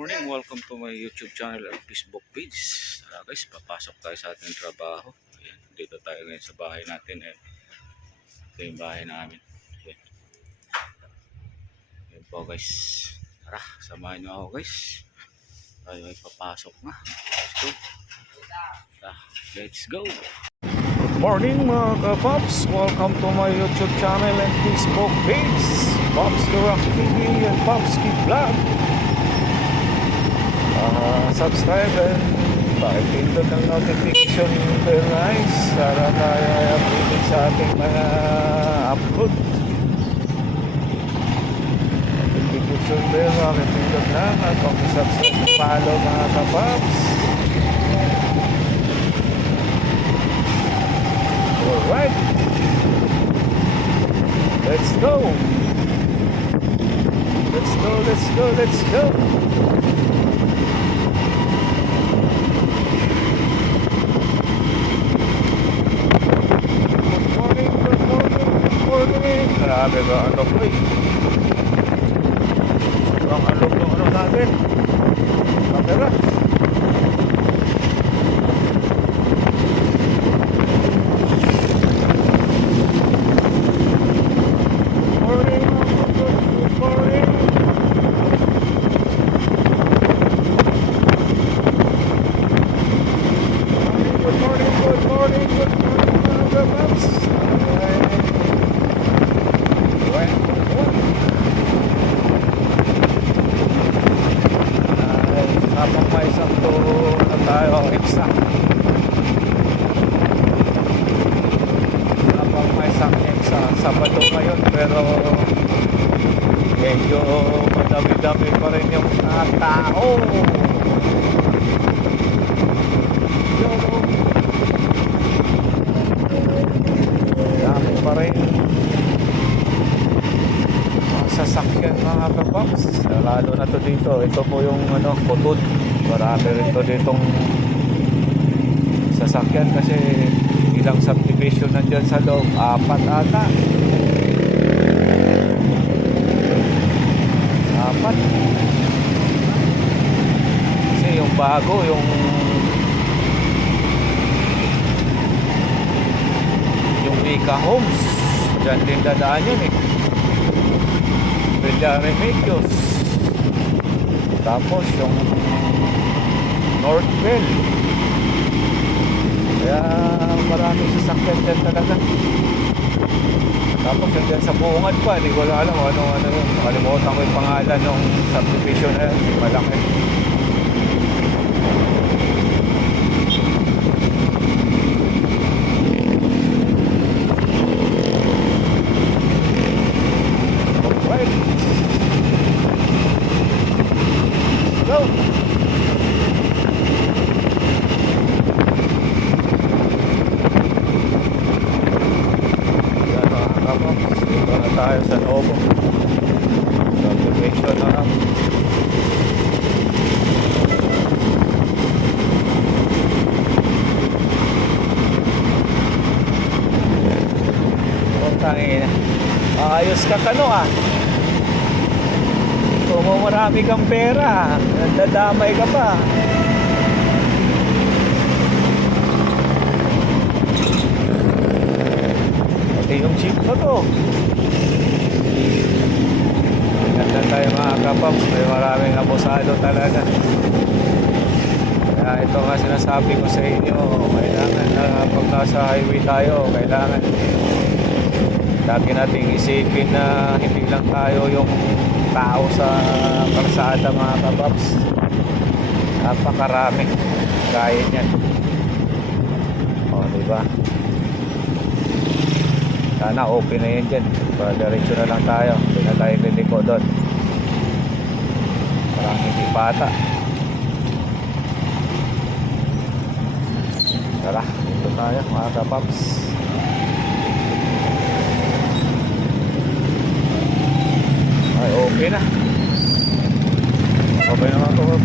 Morning, welcome to my YouTube channel at Facebook page. Guys, papasok tayo sa ating trabaho. Ayan, dito tayo ngayon sa bahay natin. Ito yung bahay namin. Ayan. Ayan po guys. Tara, samahan nyo ako guys. Tayo ay papasok na. Let's go. Good morning mga ka-Pops. Welcome to my YouTube channel and Facebook page. Pops Durak TV and Pops Kid Vlog. Subscribe and pakipindot ang notification bell guys para tayo ay updated sa ating mga upload. Notification bell, pakipindot na at pakisubscribe and follow mga ka-Pops. Alright, let's go. Let's go. Grabe ba ano po eh. Sobrang alog ng ano natin. Camera. Good morning mga Pops. Habang may isang to na tayo exact. Habang may isang exact Sabado ngayon pero medyo madami-dami pa rin yung tao. Dami pa rin sasakyan mga ka-Pops, lalo na to dito. Ito po yung ano, Putod. Marami rin to ditong sasakyan kasi ilang subdivision nandyan sa loob, 4 ata. 4 kasi yung bago, yung Mika Homes, dyan din dadaan yun eh. Villa Remedios, tapos yung Northville. Kaya maraming sasakyan dyan talaga. Tapos yung dyan sa Buungan pa, hindi ko alam ano yun. Nakalimutan ko yung pangalan ng subdivision na yun, malaki. Tayo sa Novo subdivision na lang. Tangina, ayos ka kano kung marami kang pera nadadamay ka pa. Ito yung jeep na to. Ganda tayo mga ka-Pops, may maraming abusado talaga. Kaya ito nga sinasabi ko sa inyo, kailangan na pag nasa highway tayo, kailangan lagi nating isipin na hindi lang tayo yung tao sa kalsada mga ka-Pops. Napakarami gaya niyan. O diba, sana okay na yun dyan. Diretso na lang tayo, hindi na tayo liliko doon, parang hindi pata. Tara, dito tayo mga ka-Pops. Ay okay na, okay naman ito.